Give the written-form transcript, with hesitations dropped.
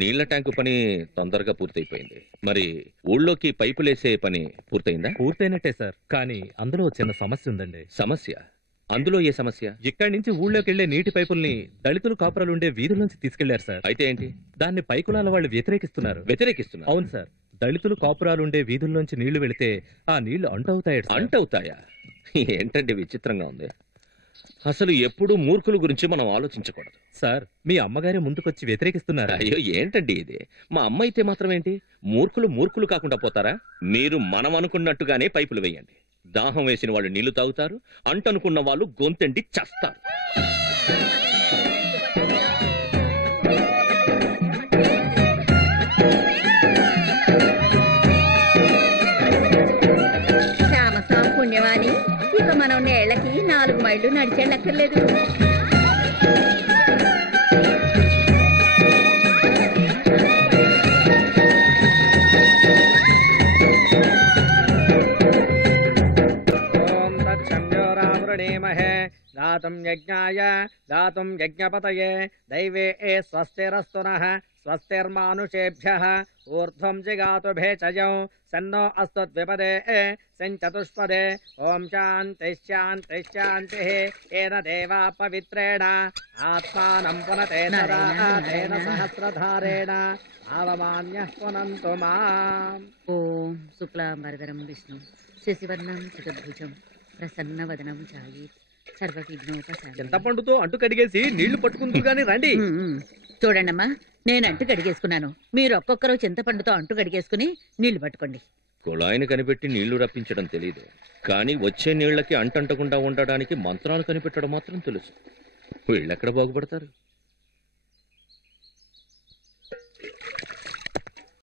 నీళ్ల ట్యాంకు పని తొందరగా పూర్తయిపోయింది. మరి ఊళ్ళోకి పైపులేసే పని పూర్తయిందా? పూర్తయినట్టే సార్, కానీ అందులో చిన్న సమస్య ఉందండి. సమస్య? అందులో ఏ సమస్య? ఇక్కడి నుంచి ఊళ్ళోకి వెళ్లే నీటి పైపుల్ని దళితులు కాపురాలు ఉండే వీధుల నుంచి తీసుకెళ్లారు సార్. అయితే ఏంటి? దాన్ని పైకులాల వాళ్ళు వ్యతిరేకిస్తున్నారు. అవును సార్, దళితులు కాపురాలు ఉండే వీధుల్లోంచి నీళ్లు వెళితే ఆ నీళ్లు అంటవుతాయి. అంటవుతాయా? ఏంటంటే విచిత్రంగా ఉంది. అసలు ఎప్పుడు మూర్ఖుల గురించి మనం ఆలోచించకూడదు సార్. మీ అమ్మగారే ముందుకొచ్చి వ్యతిరేకిస్తున్నారు. అయ్యో ఏంటండి ఇది? మా అమ్మ అయితే మాత్రం ఏంటి? మూర్ఖులు కాకుండా పోతారా? మీరు మనం అనుకున్నట్టుగానే పైపులు వేయండి. దాహం వేసిన వాళ్ళు నీళ్లు తాగుతారు, అంటనుకున్న వాళ్ళు గొంతెండి చస్తారు. పుణ్యవాణి, ఇక మనం నేళ్లకి 4 మైళ్ళు నడిచేళ్ళక్కర్లేదు. दातुं यज्ञाय दातुं यज्ञपतये दैवे स्वस्तिरस्तु नः स्वस्तिर्मानुषेभ्यः ऊर्ध्वं जिगातु भेषजौ सन्नो अस्तु द्विपदे सञ्चतुष्पदे ॐ शान्तिः शान्तिः शान्तिः येन देवा पवित्रेण आत्मानं पुनते सदा तेन सहस्रधारेण आवमान्यः पुनन्तु माम्। ॐ शुक्लाम्बरधरं विष्णु शशिवर्णं चतुर्भुजं प्रसन्नवदनं ఛాయేత్ సర్వవిఘ్నోపశాంతయే। చింతపండుతో అంటు కడిగేసి నీళ్లు పట్టుకుందురు గాని రండి. చూడండమ్మా, నేను అంటు కడిగేసుకున్నాను, మీరు ఒక్కొక్కరు చింతపండుతో అంటు కడిగేసుకుని నీళ్లు పట్టుకోండి. కుళాయిని కనిపెట్టి నీళ్లు రప్పించడం తెలీదు, కానీ వచ్చే నీళ్లకి అంటంటకుండా ఉండడానికి మంత్రాలు కనిపెట్టడం మాత్రం తెలుసు. వీళ్ళెక్కడ బాగుపడతారు?